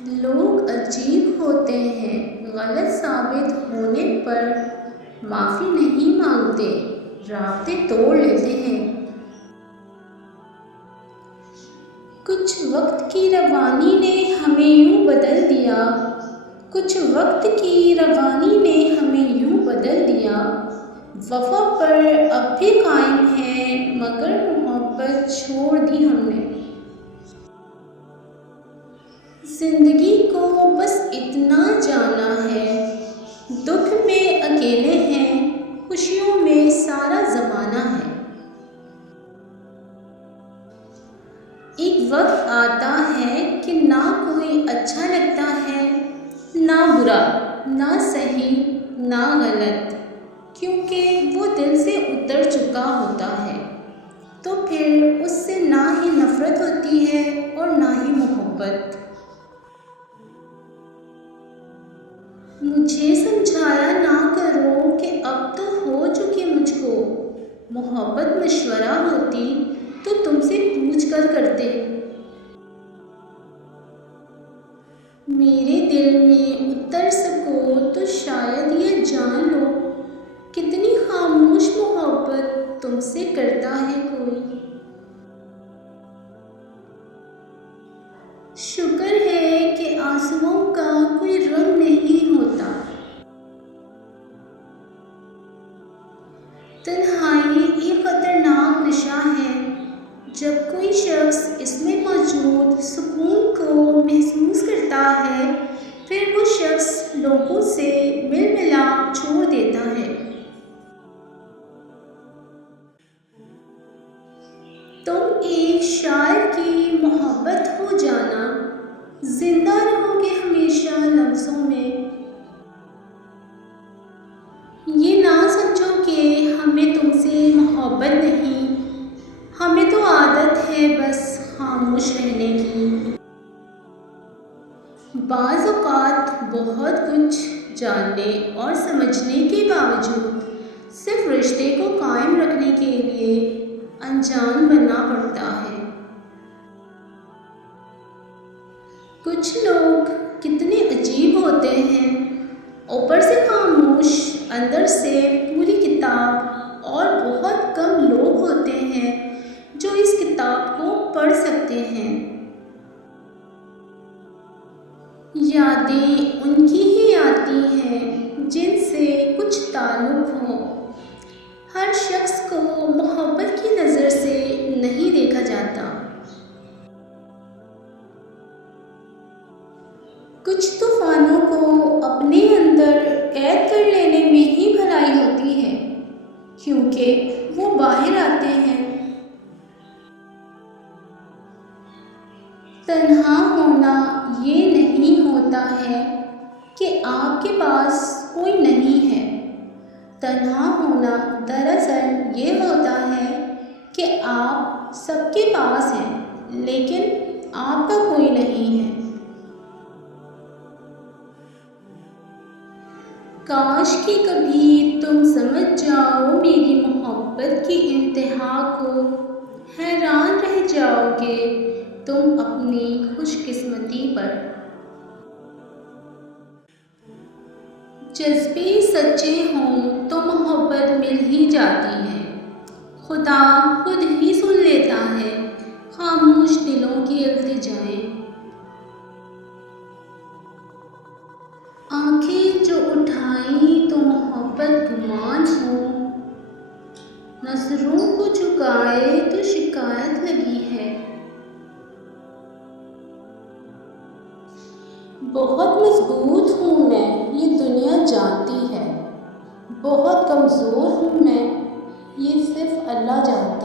لوگ عجیب ہوتے ہیں، غلط ثابت ہونے پر معافی نہیں مانگتے، رابطے توڑ لیتے ہیں۔ کچھ وقت کی روانی نے ہمیں یوں بدل دیا، کچھ وقت کی روانی نے ہمیں یوں بدل دیا، وفا پر اب بھی قائم ہیں مگر محبت چھوڑ دی ہم نے۔ زندگی کو بس اتنا جانا ہے، دکھ میں اکیلے ہیں، خوشیوں میں سارا زمانہ ہے۔ ایک وقت آتا ہے کہ نہ کوئی اچھا لگتا ہے، نہ برا، نہ صحیح، نہ غلط، کیونکہ وہ دل سے اتر چکا ہوتا ہے، تو پھر اس سے نہ ہی نفرت ہوتی ہے اور نہ ہی محبت۔ مجھے سمجھایا نہ کرو کہ اب تو ہو چکی مجھ کو، محبت مشورہ ہوتی تو تم سے پوچھ کر کرتے۔ میرے دل میں اتر سکو تو شاید یہ جان لو، کتنی خاموش محبت تم سے کرتا ہے کوئی۔ شکر ہے کہ آنسوؤں کا کوئی رنگ نہیں ہوتا، تنہائی ایک خطرناک نشہ ہے، جب کوئی شخص اس میں موجود سکون کو محسوس کرتا ہے پھر وہ شخص لوگوں سے مل ملاپ چھوڑ دیتا ہے۔ تم ایک شاعر کی محبت ہو جانا، زندہ رہو گے ہمیشہ لفظوں میں۔ یہ نہ سمجھو کہ ہمیں تم سے محبت نہیں، ہمیں تو عادت ہے بس خاموش رہنے کی۔ بعض اوقات بہت کچھ جاننے اور سمجھنے کے باوجود صرف رشتے کو قائم رکھنے کے لیے انجان بننا پڑتا ہے۔ کچھ لوگ کتنے عجیب ہوتے ہیں، اوپر سے خاموش، اندر سے پوری کتاب، اور بہت کم لوگ ہوتے ہیں جو اس کتاب کو پڑھ سکتے ہیں۔ یادیں ان کی ہی آتی ہیں جن سے کچھ تعلق ہو، ہر شخص کو محبت کی نظر سے نہیں دیکھا جاتا۔ کچھ طوفانوں کو اپنے اندر قید کر لینے میں ہی بھلائی ہوتی ہے، کیونکہ وہ باہر آتے ہیں۔ تنہا ہونا یہ نہیں ہوتا ہے کہ آپ کے پاس کوئی نہیں ہے، تنہا ہونا دراصل یہ ہوتا ہے کہ آپ سب کے پاس ہیں لیکن آپ کا کوئی نہیں ہے۔ کاش کہ کبھی تم سمجھ جاؤ میری محبت کی انتہا کو، حیران رہ جاؤ گے تم اپنی خوش قسمتی پر۔ جذبے سچے ہوں تو محبت مل ہی جاتی ہے، خدا خود ہی سن لیتا ہے خاموش دلوں کی التجائیں۔ آنکھیں جو اٹھائیں تو محبت گمان ہو، نظروں کو جھکائے تو شکایت لگی ہے۔ بہت مضبوط ہوں میں یہ دنیا جانتی ہے، بہت کمزور ہوں میں یہ صرف اللہ جانتا ہے۔